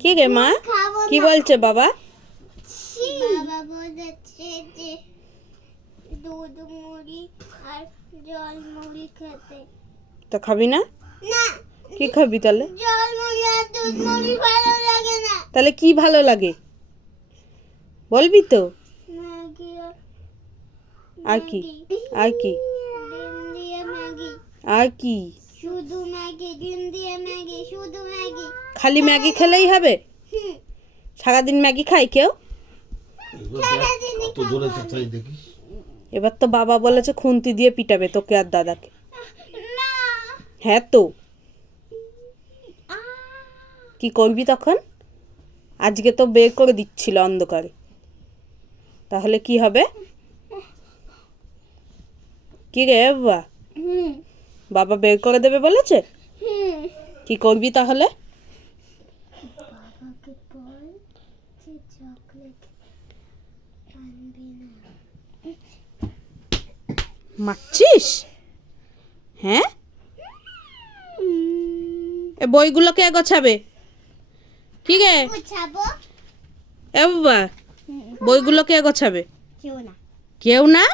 কি রে মা, কি বলছে বাবা? বাবা বলেছে যে দুধ মুড়ি আর জল মুড়ি খেতে। তো খাবি না? না। কি খাবি তাহলে? জল মুড়ি আর দুধ মুড়ি ভালো লাগে না। তাহলে কি ভালো লাগে বলবি তো? ম্যাগি আর কি? আর কি? ডিম দিয়ে ম্যাগি। আর কি? শুধু ম্যাগি, ডিম দিয়ে ম্যাগি, শুধু ম্যাগি। খালি ম্যাগি খেলেই হবে? সারাদিন ম্যাগি খাই কেউ? এবার তো বাবা বলেছে খুন্তি দিয়ে পিটাবে তোকে আর দাদাকে। হ্যাঁ তো কি করবি তখন? আজকে তো বের করে দিচ্ছিল অন্ধকারে, তাহলে কি হবে? কি রে বাবা, বাবা বের করে দেবে বলেছে? কি করবি তাহলে? বাবাকে বল যে চকলেট আনবি না। মারছিস? হ্যাঁ, এ বইগুলো কে গোছাবে? কি রে গুছাবো? এ বাবা, বইগুলো কে গোছাবে? কেউ না। কেউ না?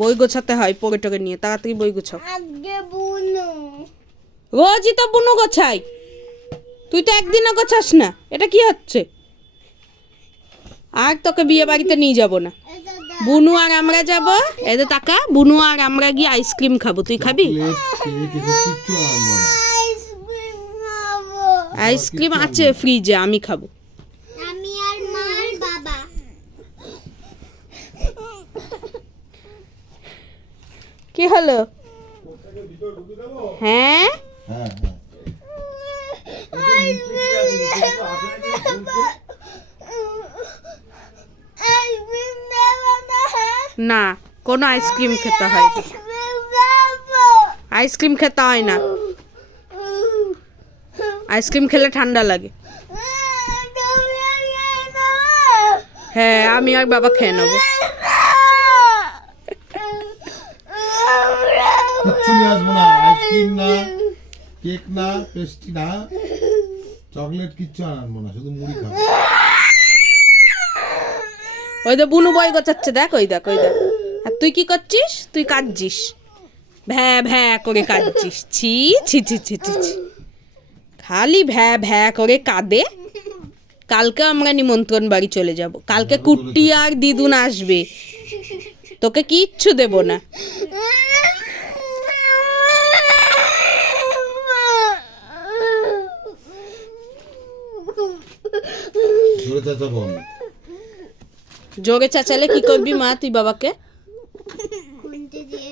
বই গোছাতে হয় পড়ে টরে নিয়ে, তাড়াতাড়ি বই গোছাও। আগে বুনো। রোজই তো বুনু গোছাই, তুই তো একদিনও গোছাস না, এটা কি হচ্ছে? আর তোকে বিয়ে বাড়িতে নিয়ে যাব না। বুনু আর আমরা যাব, এদের টাকা বুনু আর আমরা গিয়ে আইসক্রিম খাবো, তুই খাবি? আইসক্রিম খাবো। আইসক্রিম আছে ফ্রিজে, আমি খাবো। আমি আর মার বাবা। কি হলো? হ্যাঁ না, কোনো আইসক্রিম খেতে হয় না, আইসক্রিম খেতে হয় না, আইসক্রিম খেলে ঠান্ডা লাগে। হ্যাঁ, আমি আর বাবা খেয়ে নেবো। কিচ্ছু নিয়ে আসবো না, আইসক্রিম না, কেক না, পেস্ট্রি না, চকলেট কিচ্ছু আনবো না, শুধু মুড়ি খাবো। ওই তো বুনু বই গোছাচ্ছে, দেখ ওই দেখ ওই দেখ। আর তুই কি করছিস? তুই কাঁদছিস, ভ্যা ভ্যা করে কাঁদছিস। ছি ছি ছি ছি ছি ছি। খালি ভ্যা ভ্যা করে কাঁদে। কালকে আমরা নিমন্ত্রণ বাড়ি চলে যাব, কালকে কুট্টি আর দিদুন আসবে, তোকে কিচ্ছু দেব না। জোরে চাচা বল। জোরে চাচালে কি করবি মা তুই বাবাকে? খুন্তি দিয়ে।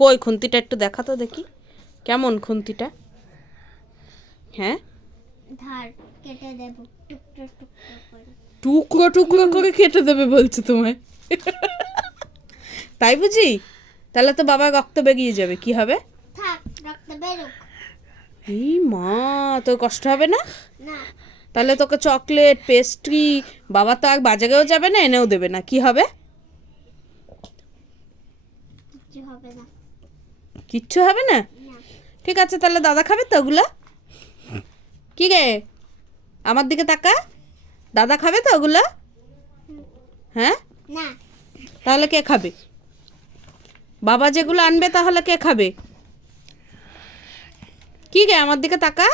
কই খুন্তিটা একটু দেখা তো দেখি, কেমন খুন্তিটা? হ্যাঁ, ধার কেটে দেব টুকরো টুকরো করে। টুকরো টুকরো করে কেটে দেবে বলছে তোমায়? তাই বুঝি? তাহলে তো বাবা রক্ত বেরিয়ে যাবে, কি হবে? থাক, রক্ত বেরোক। এই মা, তোর কষ্ট হবে না? না। তাহলে তোকে চকলেট পেস্ট্রি বাবা তো আর বাজারেও যাবে না, এনেও দেবে না, কি হবে? কিছু হবে না। কিচ্ছু হবে না? না। ঠিক আছে, তাহলে দাদা খাবে তো ওগুলো? কি রে, আমার দিকে তাকা, দাদা খাবে তো ওগুলো? হ্যাঁ, না। তাহলে কে খাবে? বাবা যেগুলো আনবে তাহলে কে খাবে? কি রে, আমার দিকে তাকা।